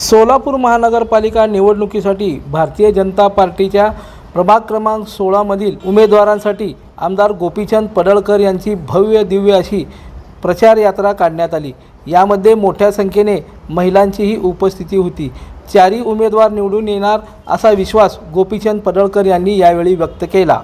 सोलापूर महानगरपालिका निवडणुकीसाठी भारतीय जनता पार्टीच्या प्रभाग क्रमांक सोळामधील उमेदवारांसाठी आमदार गोपीचंद पडळकर यांची भव्य दिव्य अशी प्रचार यात्रा काढण्यात आली. यामध्ये मोठ्या संख्येने महिलांचीही उपस्थिती होती. चारही उमेदवार निवडून येणार असा विश्वास गोपीचंद पडळकर यांनी यावेळी व्यक्त केला.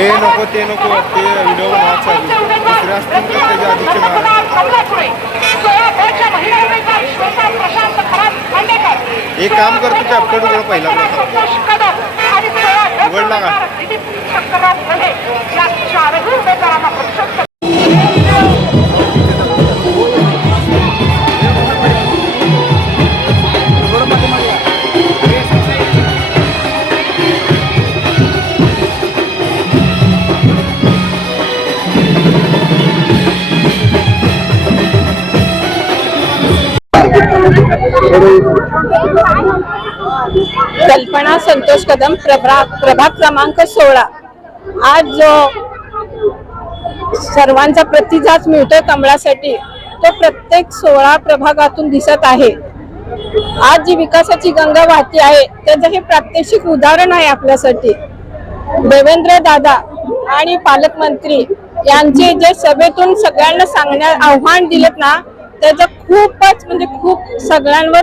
हे नको ते नको ते व्हिडिओ बनवायचा दुसरे असतील तर त्याच्या आधीचे मारा एक काम करतो ते अपडेट उघड पहिला उघडला का? कल्पना संतोष कदम प्रभाग प्रभाग क्रमांक सोळा. आज जो सर्वांचा प्रतिसाद मिळतो कमळासाठी. तो प्रत्येक सोळा प्रभागातून दिसत आहे. आज जी विकासाची गंगा वाहती आहे त्याचं हे प्रात्यक्षिक उदाहरण आहे आपल्यासाठी. देवेंद्र दादा आणि पालकमंत्री यांचे जे सभेतून सगळ्यांना सांगण्यात आव्हान दिलेत ना त्याचा खूपच म्हणजे खूप सगळ्यांवर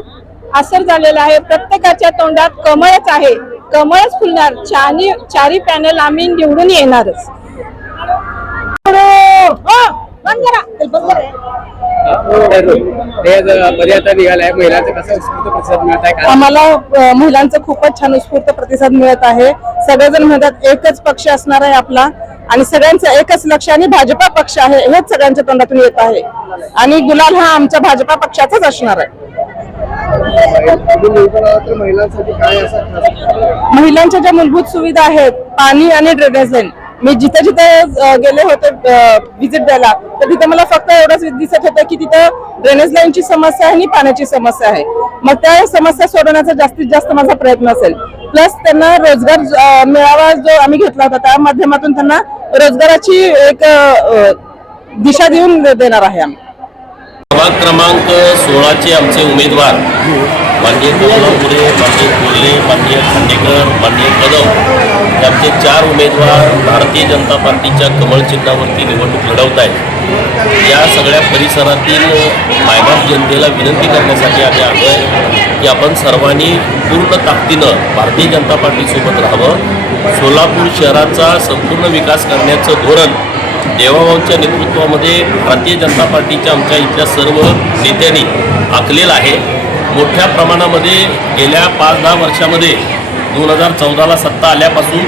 असर झालेला आहे. प्रत्येकाच्या तोंडात कमळच आहे. कमळच फुलणार. चारी चारी पॅनल आम्ही निवडून येणारच. का? आम्हाला महिलांचा खूपच छान उत्स्फूर्त प्रतिसाद मिळत आहे. सगळेजण म्हणतात एकच पक्ष असणार आहे आपला. आणि सगळ्यांचं एकच लक्ष आणि भाजपा पक्ष आहे हेच सगळ्यांच्या तोंडातून येत आहे. आणि गुलाल हा आमच्या भाजपा पक्षाचाच असणार आहे. महिलांच्या ज्या मूलभूत सुविधा आहेत पाणी आणि ड्रेनेज लाईन मी जिथे जिथे गेले होते व्हिजिट द्यायला तर तिथे मला फक्त एवढंच दिसत होतं की तिथं ड्रेनेज लाईनची समस्या आहे आणि पाण्याची समस्या आहे. मग त्या समस्या सोडवण्याचा जास्तीत जास्त माझा प्रयत्न असेल. प्लस त्यांना रोजगार मिळावा जो आम्ही घेतला होता त्या माध्यमातून त्यांना रोजगाराची एक दिशा देऊन देणार आहे आम्ही. प्रभाग क्रमांक सोळाचे आमचे उमेदवार माननीय कमलापुरे माननीय कोल्हे माननीय खांडेकर माननीय कदम. आमचे चार उमेदवार भारतीय जनता पार्टीच्या कमळ चिन्हावरती निवडणूक लढवत आहेत. या सगळ्या परिसरातील मायबाप जनतेला विनंती करण्यासाठी आम्ही आलो आहे की आपण सर्वांनी पूर्ण ताकदीनं भारतीय जनता पार्टीसोबत राहावं. सोलापूर शहराचा संपूर्ण विकास करण्याचं धोरण देवाभाऊंच्या नेतृत्वामध्ये भारतीय जनता पार्टीच्या आमच्या इथल्या सर्व नेत्यांनी आखलेलं आहे. मोठ्या प्रमाणामध्ये गेल्या पाच दहा वर्षामध्ये दोन हजार चौदाला सत्ता आल्यापासून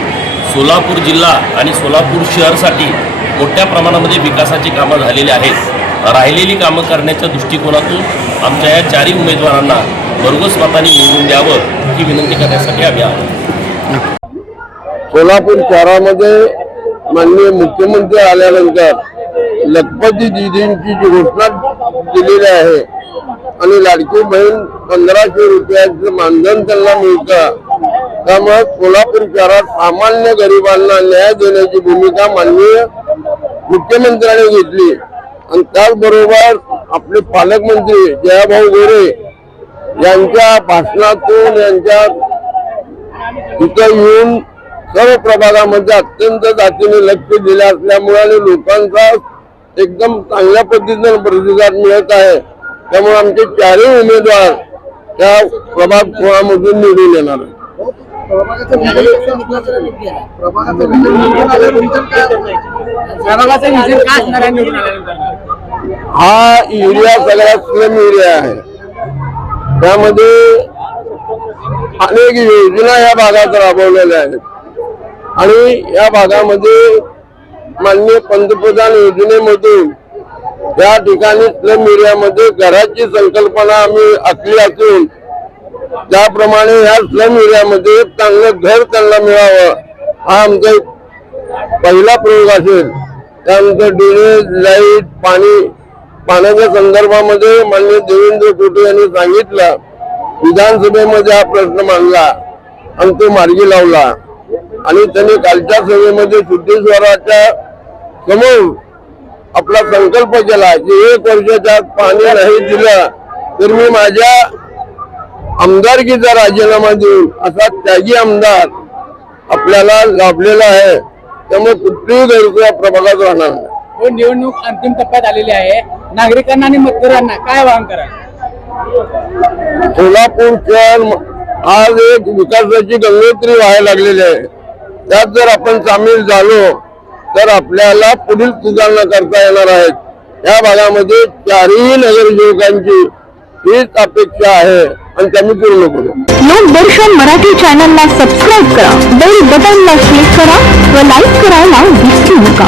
सोलापूर जिल्हा आणि सोलापूर शहरसाठी मोठ्या प्रमाणामध्ये विकासाची कामं झालेली आहेत. राहिलेली कामं करण्याच्या दृष्टिकोनातून आमच्या या चारही उमेदवारांना भरघोस मताने निवडून द्यावं ही विनंती करण्यासाठी आम्ही आहोत सोलापूर शहरामध्ये माननीय मुख्यमंत्री आल्यानंतर लखपती दिदींची जी घोषणा दिलेली आहे आणि लाडकी बहीण पंधराशे रुपयाचं मानधन त्यांना मिळतं त्यामुळे सोलापूर शहरात सामान्य गरिबांना न्याय देण्याची भूमिका माननीय मुख्यमंत्र्यांनी घेतली आणि त्याचबरोबर आपले पालकमंत्री जयाभाऊ गोरे यांच्या भाषणातून यांच्या इथं येऊन सर्व प्रभागामध्ये अत्यंत जातीने लक्ष दिले असल्यामुळे आणि लोकांचा एकदम चांगल्या पद्धतीने प्रतिसाद मिळत आहे त्यामुळे आमचे चारही उमेदवार त्या प्रभाग सोळामधून निवडून येणार आहेत. हा एरिया सगळ्यात स्लम एरिया आहे. त्यामध्ये अनेक योजना या भागात राबवलेल्या आहेत. आणि या भागामध्ये माननीय पंतप्रधान योजनेमधून या ठिकाणी स्लम एरियामध्ये घराची संकल्पना आम्ही आखली असून त्याप्रमाणे या स्लम एरियामध्ये चांगलं घर त्यांना मिळावं हा आमचा पहिला प्रयोग असेल. त्यानंतर ड्रेनेज लाइट पाणी पाण्याच्या संदर्भामध्ये माननीय देवेंद्र कोटे यांनी सांगितलं विधानसभेमध्ये हा प्रश्न मांडला आणि तो मार्गी लावला. आणि त्यांनी कालच्या सभेमध्ये सिद्धेश्वराच्या समोर आपला संकल्प केला की एक वर्षाच्या पाणी नाही दिलं तर मी माझ्या आमदारकीचा राजीनामा देऊन असा त्यागी आमदार आपल्याला लाभलेला आहे त्यामुळे कुठलीही गैरसोय प्रभागात राहणार नाही. हो, निवडणूक अंतिम टप्प्यात आलेली आहे. नागरिकांना आणि मतदारांना काय आवाहन कराल सोलापूर शहर आज एक विकासाची गंगोत्री व्हायला लागलेली आहे. त्यात जर आपण सामील झालो तर आपल्याला पुढील सुधारणा करता येणार आहेत. या भागामध्ये चारही नगरसेवकांची हीच अपेक्षा आहे. आणि त्यांनी पूर्ण करू लोकदर्शन मराठी चॅनलला सबस्क्राईब करा. बेल बटनला क्लिक करा व लाईक करायला विसरू नका.